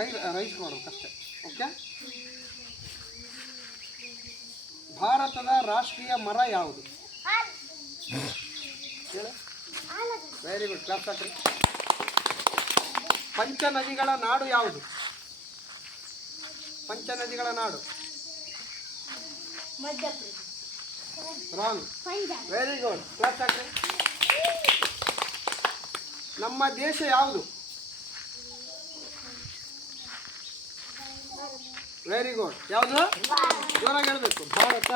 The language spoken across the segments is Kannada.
ಕೈ ರೈಸ್ ಮಾಡಬೇಕಷ್ಟೆ. ಓಕೆ. ಭಾರತದ ರಾಷ್ಟ್ರೀಯ ಮರ ಯಾವುದು? ಹೇಳಿ. ವೆರಿ ಗುಡ್, ಕ್ಲಾಸ್ ಹಾಕ್ರಿ. ಪಂಚ ನದಿಗಳ ನಾಡು ಯಾವುದು? ಪಂಚ ನದಿಗಳ ನಾಡು. ರಾಂಗ್. ವೆರಿ ಗುಡ್, ಕ್ಲಾಸ್ ಹಾಕ್ರಿ. ನಮ್ಮ ದೇಶ ಯಾವುದು? Very good. ಯಾವುದು? ಜೋರಾಗಿ ಹೇಳಬೇಕು. ಭಾರತ.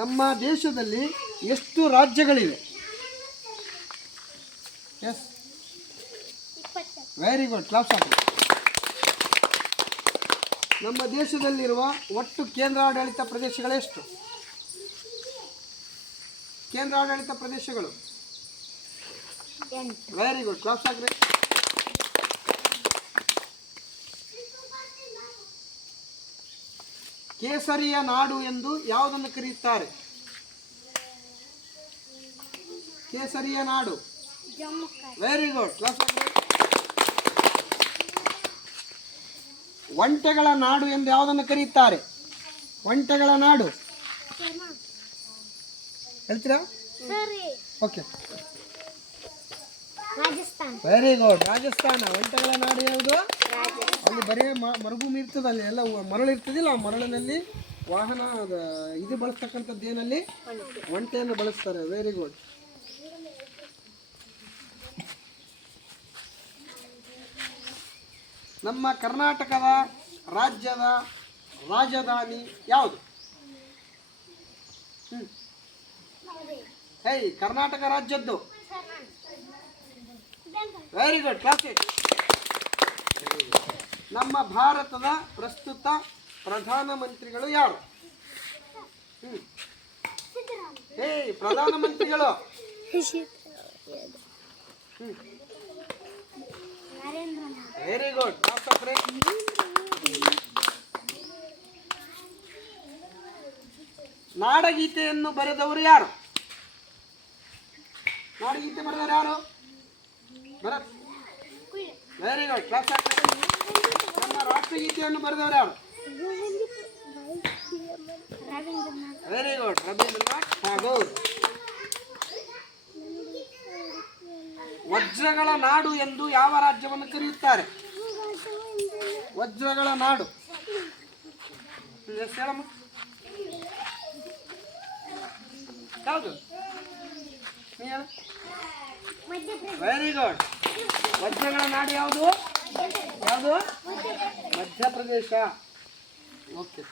ನಮ್ಮ ದೇಶದಲ್ಲಿ ಎಷ್ಟು ರಾಜ್ಯಗಳಿವೆ? ಎಸ್. ವೆರಿ ಗುಡ್, ಕ್ಲಾಸ್ ಹಾಕಿ. ನಮ್ಮ ದೇಶದಲ್ಲಿರುವ ಒಟ್ಟು ಕೇಂದ್ರಾಡಳಿತ ಪ್ರದೇಶಗಳೆಷ್ಟು? ಕೇಂದ್ರಾಡಳಿತ ಪ್ರದೇಶಗಳು. ವೆರಿ ಗುಡ್, ಕ್ಲಾಸ್ ಹಾಕ್ರಿ. ಕೇಸರಿಯ ನಾಡು ಎಂದು ಯಾವುದನ್ನು ಕರೆಯುತ್ತಾರೆ? ಕೇಸರಿಯ ನಾಡು. ವೆರಿ ಗುಡ್, ಕ್ಲಾಸ್ ಹಾಕ್ರಿ. ಒಂಟೆಗಳ ನಾಡು ಎಂದು ಯಾವುದನ್ನು ಕರೆಯುತ್ತಾರೆ? ಒಂಟೆಗಳ ನಾಡು ಹೇಳ್ತೀರಾ? ಓಕೆ. Very good, Rajasthan. ಒಂಟೆಗಳ ನಾಡು ಯಾವುದು? ಅಲ್ಲಿ ಬರೀ ಮರುಭೂಮಿ ಇರ್ತದೆ, ಅಲ್ಲಿ ಎಲ್ಲ ಮರಳು ಇರ್ತದಿಲ್ಲ, ಆ ಮರಳಿನಲ್ಲಿ ವಾಹನ ಇದು ಬಳಸ್ತಕ್ಕಂಥದ್ದು ಏನಲ್ಲಿ? ಒಂಟೆಯನ್ನು ಬಳಸ್ತಾರೆ. Very good. ನಮ್ಮ ಕರ್ನಾಟಕದ ರಾಜ್ಯದ ರಾಜಧಾನಿ ಯಾವುದು? ಹೇಯ್, ಕರ್ನಾಟಕ ರಾಜ್ಯದ್ದು. Very good, clap it. ನಮ್ಮ ಭಾರತದ ಪ್ರಸ್ತುತ ಪ್ರಧಾನಮಂತ್ರಿಗಳು ಯಾರು? ಹೇಯ್, ಪ್ರಧಾನಮಂತ್ರಿಗಳು. ವೆರಿ ಗುಡ್, ಕ್ಲಾಸ್ ಹಾಕ್ರಿ. ನಾಡಗೀತೆಯನ್ನು ಬರೆದವರು ಯಾರು? ನಾಡಗೀತೆ ಬರೆದವರು ಯಾರು? ಭರತ್. ವೆರಿ ಗುಡ್, ಕ್ಲಾಸ್ ಹಾಕ್ರಿ. ನಮ್ಮ ರಾಷ್ಟ್ರಗೀತೆಯನ್ನು ಬರೆದವರು ಯಾರು? Very good, Rabindranath Tagore. ವಜ್ರಗಳ ನಾಡು ಎಂದು ಯಾವ ರಾಜ್ಯವನ್ನು ಕರೆಯುತ್ತಾರೆ? ವಜ್ರಗಳ ನಾಡು. ಹೇಳಮ್ಮ, ಯಾವುದು? Very good. ವಜ್ರಗಳ ನಾಡು ಯಾವುದು? ಯಾವುದು? ಮಧ್ಯಪ್ರದೇಶ. ಓಕೆ.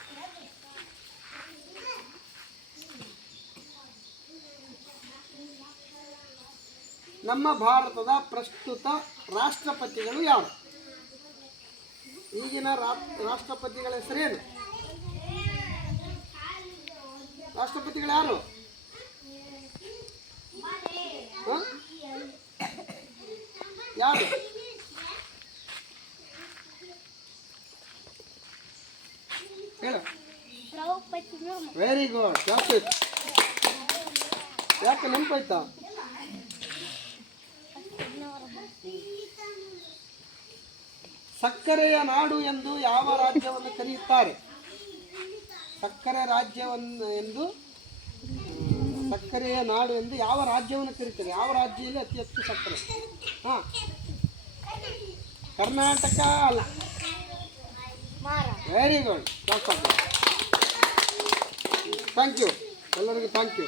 ನಮ್ಮ ಭಾರತದ ಪ್ರಸ್ತುತ ರಾಷ್ಟ್ರಪತಿಗಳು ಯಾರು? ಈಗಿನ ರಾಷ್ಟ್ರಪತಿಗಳ ಹೆಸರೇನು? ರಾಷ್ಟ್ರಪತಿಗಳು ಯಾರು? ಯಾರು? ಹೇಳು. ವೆರಿ ಗುಡ್, ಯಾಕೆ ನೆನಪಾಯ್ತಾ? ಸಕ್ಕರೆಯ ನಾಡು ಎಂದು ಯಾವ ರಾಜ್ಯವನ್ನು ಕರೆಯುತ್ತಾರೆ? ಸಕ್ಕರೆ ರಾಜ್ಯವನ್ನು ಎಂದು, ಸಕ್ಕರೆಯ ನಾಡು ಎಂದು ಯಾವ ರಾಜ್ಯವನ್ನು ಕರೀತಾರೆ? ಯಾವ ರಾಜ್ಯದಲ್ಲಿ ಅತಿ ಹೆಚ್ಚು ಸಕ್ಕರೆ? ಹಾಂ, ಕರ್ನಾಟಕ ಅಲ್ಲ. Very good, thank you. ಎಲ್ಲರಿಗೂ ಥ್ಯಾಂಕ್ ಯು.